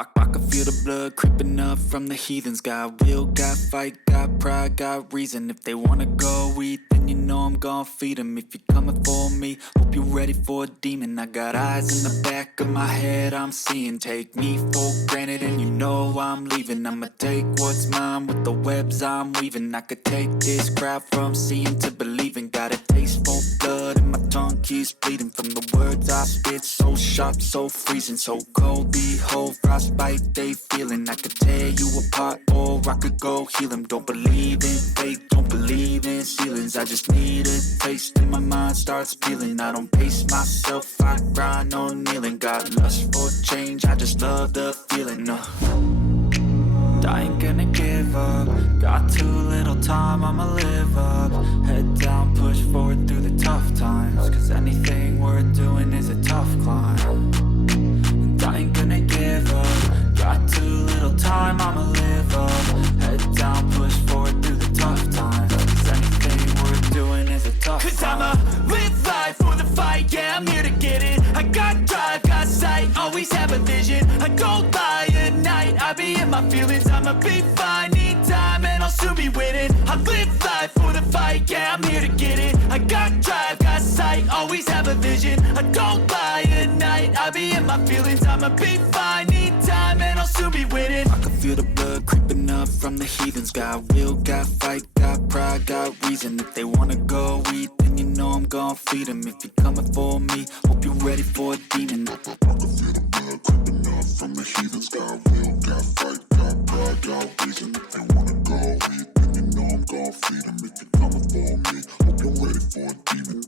I can feel the blood creeping up from the heathens. Got will, got fight, got pride, got reason. If they wanna go eat, then you know I'm gon' feed them. If you're coming for me, hope you're ready for a demon. I got eyes in the back of my head, I'm seeing. Take me for granted and you know I'm leaving. I'ma take what's mine with the webs I'm weaving. I could take this crowd from seeing to believing. Got a taste for blood and my tongue keeps bleeding. From the words I spit, so sharp, so freezing, so cold. Behold, frostbite they feeling. I could tear you apart or I could go heal them. Don't believe in fate, don't believe in ceilings. I just need a taste and my mind starts peeling. I don't pace myself, I grind on kneeling. Got lust for change, I just love the feeling. I ain't gonna give up. Got too little time, I'ma live up. Head down, push forward through the tough times. Cause anything worth doing is a tough climb. And I ain't gonna give up. Got too little time, I'ma live up. Head down, push forward through the tough times. Cause anything worth doing is a tough climb. Cause I'ma live life for the fight, yeah, I'm here to get it. I got drive, got sight, always have a vision. I go by at night, I be in my feelings. I'ma be fine, need time and I'll soon be winning. I live life for the fight, yeah, I'm here to get it. I got drive, got sight, always have a vision. I don't lie at night, I be in my feelings. I'ma be fine, need time and I'll soon be winning. I can feel the blood creeping up from the heathens. Got will, got fight, got pride, got reason. If they wanna go eat, then you know I'm gon' feed them. If you're coming for me, hope you're ready for a demon. I can feel the blood creeping up from the heathens. Got will, got fight, got pride, got reason. If they wanna go eat, then you know I'm gon' feed them. If you're coming for me, hope you're ready for a demon.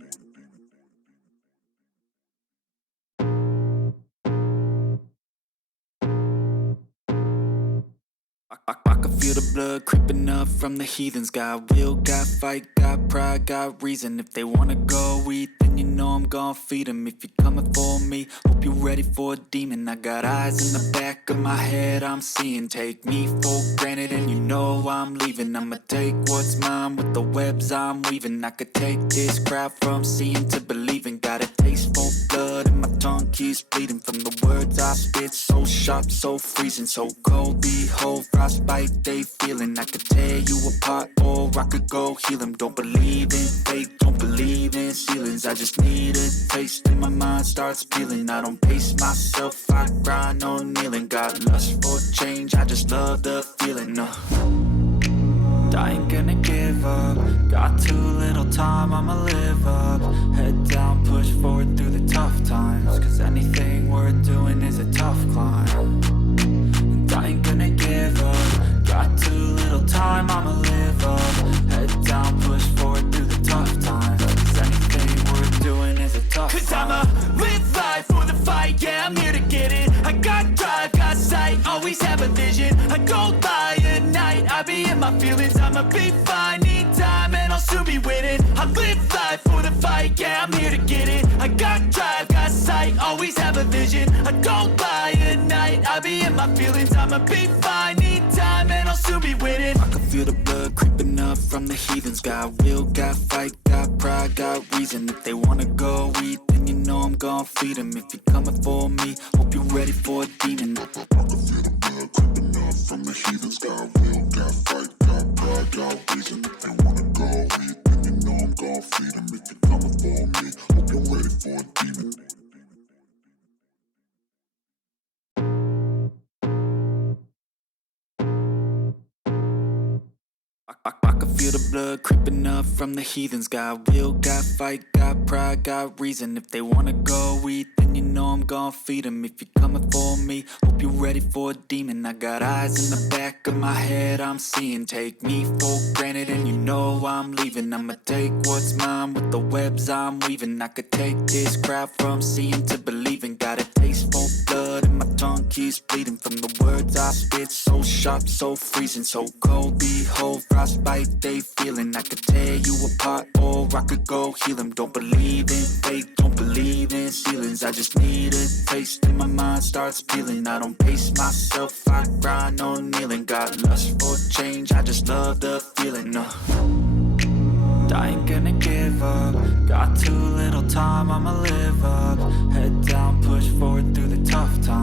I can feel the blood creeping up from the heathens. Got will, got fight, got pride, got reason. If they wanna go eat, then you know I'm gon' feed them. If you're coming for me, hope you're ready for a demon. I got eyes in the back of my head, I'm seeing. Take me for granted and you know I'm leaving. I'ma take what's mine with the webs I'm weaving. I could take this crowd from seeing to believing. Got a taste for blood and my tongue keeps bleeding. From the words I spit, so sharp, so freezing, so cold. Behold, frostbite they feeling. I could tear you apart or I could go heal them. Don't believe in fate, don't believe in ceilings. I just need a taste and my mind starts peeling. I don't pace myself, I grind on kneeling. Got lust for change, I just love the feeling. I ain't gonna give up. Got too little time, I'ma live up. Head down, push forward through the tough times. Cause anything worth doing is a tough climb. And I ain't gonna give up. Got too little time, I'ma live up. Head down, push forward through the tough times. Cause anything worth doing is a tough climb. Cause I'ma live life for the fight, yeah, I'm here to get it. I got drive, got sight, always have a vision. I go by at night, I be in my feelings. I'ma be fine, need time and I'll soon be winning. I live life for the fight, yeah, I'm here to get it. I got drive, got sight, always have a vision. I don't lie at night, I be in my feelings. I'ma be fine, need time and I'll soon be winning. I can feel the blood creeping up from the heathens. Got will, got fight, got pride, got reason. If they wanna go eat, then you know I'm gon' feed them. If you're coming for me, hope you're ready for a demon. I can feel the blood creeping up from the heathens. Got will, got fight, got pride, got reason. If they wanna go eat, then you know I'm gon' feed them. If you're coming for me, hope you're ready for a demon. I can feel the blood creeping up from the heathens. Got will, got fight, got pride, got reason. If they wanna go eat, then you know I'm gon' feed them. If you're coming for me, hope you're ready for a demon. I got eyes in the back of my head, I'm seeing. Take me for granted and you know I'm leaving. I'ma take what's mine with the webs I'm weaving. I could take this crowd from seeing to believing. Got a taste for blood and my tongue keeps bleeding. From the words I spit, so sharp, so freezing, so cold. Behold, frostbite they feeling. I could tear you apart or I could go heal them. Don't believe in fate, don't believe in ceilings. I just need a taste and my mind starts peeling. I don't pace myself, I grind on kneeling. Got lust for change, I just love the feeling. I ain't gonna give up. Got too little time, I'ma live up. Head down, push forward through the tough times.